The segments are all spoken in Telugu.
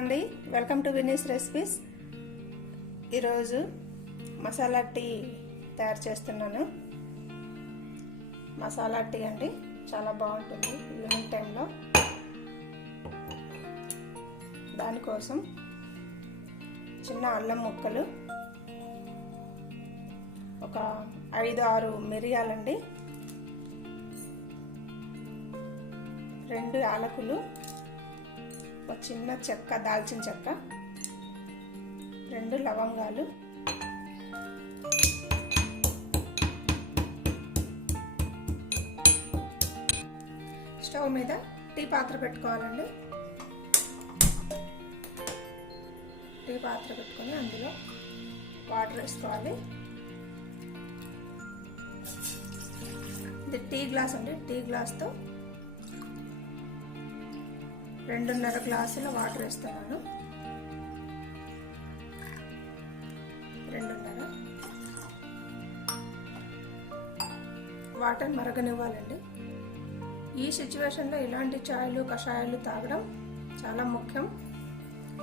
అండి, వెల్కమ్ టు వినీస్ రెసిపీస్. ఈరోజు మసాలా టీ తయారు చేస్తున్నాను. మసాలా టీ అండి, చాలా బాగుంటుంది ఈవినింగ్ టైంలో. దానికోసం చిన్న అల్లం ముక్కలు, ఒక 5-6 మిరియాలండి, 2 యాలకులు, ఒక చిన్న చెక్క, దాల్చిన చెక్క, 2 లవంగాలు, స్టవ్ మీద టీ పాత్ర పెట్టుకోవాలండి. టీ పాత్ర పెట్టుకొని అందులో వాటర్ వేసుకోవాలి. ఇది టీ గ్లాస్ అండి. టీ గ్లాస్తో 2.5 గ్లాసుల వాటర్ వేస్తున్నాను. 2.5 వాటర్ మరగనివ్వాలండి. ఈ సిచ్యువేషన్లో ఇలాంటి చాయలు, కషాయాలు తాగడం చాలా ముఖ్యం.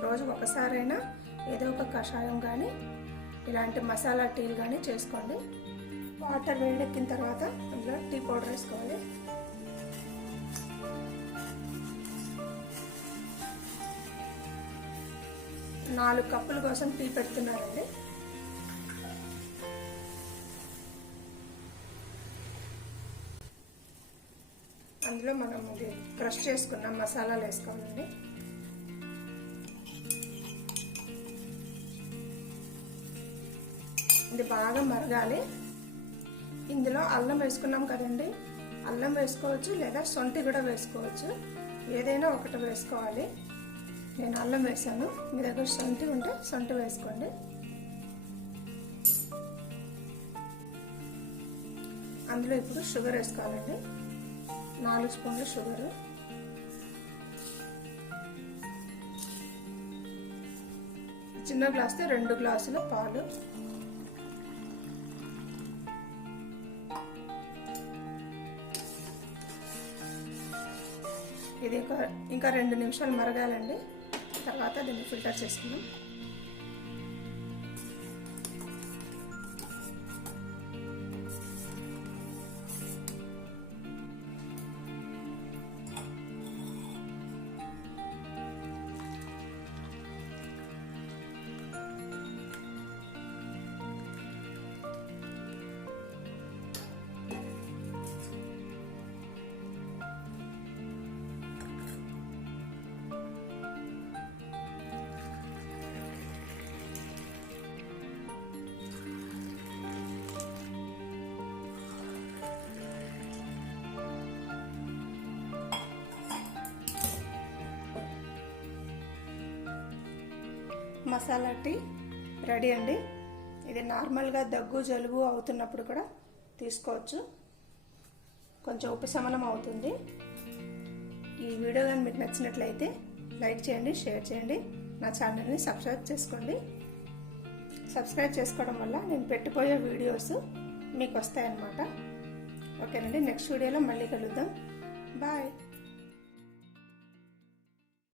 రోజు ఒకసారైనా ఏదో ఒక కషాయం కానీ ఇలాంటి మసాలా టీలు కానీ చేసుకోండి. వాటర్ వేడెక్కిన తర్వాత అందులో టీ పౌడర్ వేసుకోవాలి. నాలుగు కప్పుల కోసం టీ పెడుతున్నానండి. అందులో మనం ఇది క్రష్ చేసుకున్న మసాలాలు వేసుకోవాలండి. ఇది బాగా మరగాలి. ఇందులో అల్లం వేసుకున్నాం కదండి, అల్లం వేసుకోవచ్చు లేదా సొంటి కూడా వేసుకోవచ్చు. ఏదైనా ఒకటి వేసుకోవాలి. నేను అల్లం వేసాను, మీ దగ్గర సొంటి ఉంటే సొంటి వేసుకోండి. అందులో ఇప్పుడు షుగర్ వేసుకోవాలండి. 4 స్పూన్ల షుగరు, చిన్న గ్లాస్తో 2 గ్లాసుల పాలు, ఇది ఇంకా 2 నిమిషాలు మరగాలండి. తర్వాత దీన్ని ఫిల్టర్ చేసుకుందాం. మసాలా టీ రెడీ అండి. ఇది నార్మల్గా దగ్గు, జలుబు అవుతున్నప్పుడు కూడా తీసుకోవచ్చు. కొంచెం ఉపశమనం అవుతుంది. ఈ వీడియో కానీ మీకు నచ్చినట్లయితే లైక్ చేయండి, షేర్ చేయండి, నా ఛానల్ని సబ్స్క్రైబ్ చేసుకోండి. సబ్స్క్రైబ్ చేసుకోవడం వల్ల నేను పెట్టిపోయే వీడియోస్ మీకు వస్తాయన్నమాట. ఓకేనండి, నెక్స్ట్ వీడియోలో మళ్ళీ కలుద్దాం. బాయ్.